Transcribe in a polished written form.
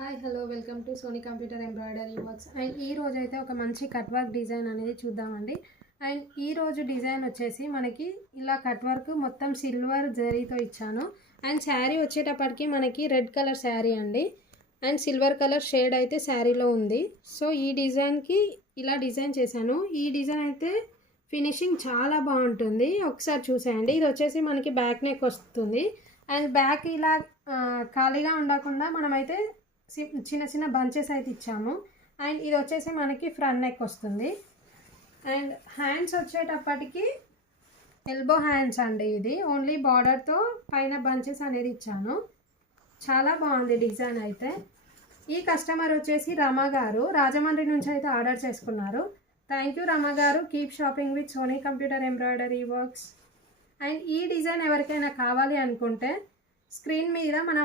Hi hello welcome to Sony computer embroidery works. And ఈ రోజు అయితే ఒక మంచి కట్ వర్క్ డిజైన్ అనేది చూద్దామండి. అండ్ ఈ రోజు డిజైన్ వచ్చేసి మనకి ఇలా కట్ వర్క్ మొత్తం సిల్వర్ జరీతో ఇచ్చాను. అండ్ శారీ వచ్చేటప్పటికి మనకి రెడ్ కలర్ శారీ అండి. అండ్ సిల్వర్ కలర్ షేడ్ అయితే శారీలో ఉంది. సో ఈ డిజైన్కి ఇలా డిజైన్ చేశాను. ఈ డిజైన్ అయితే ఫినిషింగ్ చాలా బాగుంటుంది, ఒకసారి చూసేయండి. ఇది వచ్చేసి మనకి బ్యాక్ నెక్ వస్తుంది. అండ్ బ్యాక్ ఇలా ఖాళీగా ఉండకుండా మనమైతే చిన్న చిన్న బంచెస్ అయితే ఇచ్చాము. అండ్ ఇది వచ్చేసి మనకి ఫ్రంట్ నెక్ వస్తుంది. అండ్ హ్యాండ్స్ వచ్చేటప్పటికి ఎల్బో హ్యాండ్స్ అండి. ఇది ఓన్లీ బార్డర్తో పైన బంచెస్ అనేది ఇచ్చాను. చాలా బాగుంది డిజైన్ అయితే. ఈ కస్టమర్ వచ్చేసి రమ గారు, రాజమండ్రి నుంచి అయితే ఆర్డర్ చేసుకున్నారు. థ్యాంక్ యూ రమ గారు. Keep shopping with Sony computer embroidery works. And ఈ డిజైన్ ఎవరికైనా కావాలి అనుకుంటే స్క్రీన్ మీద మన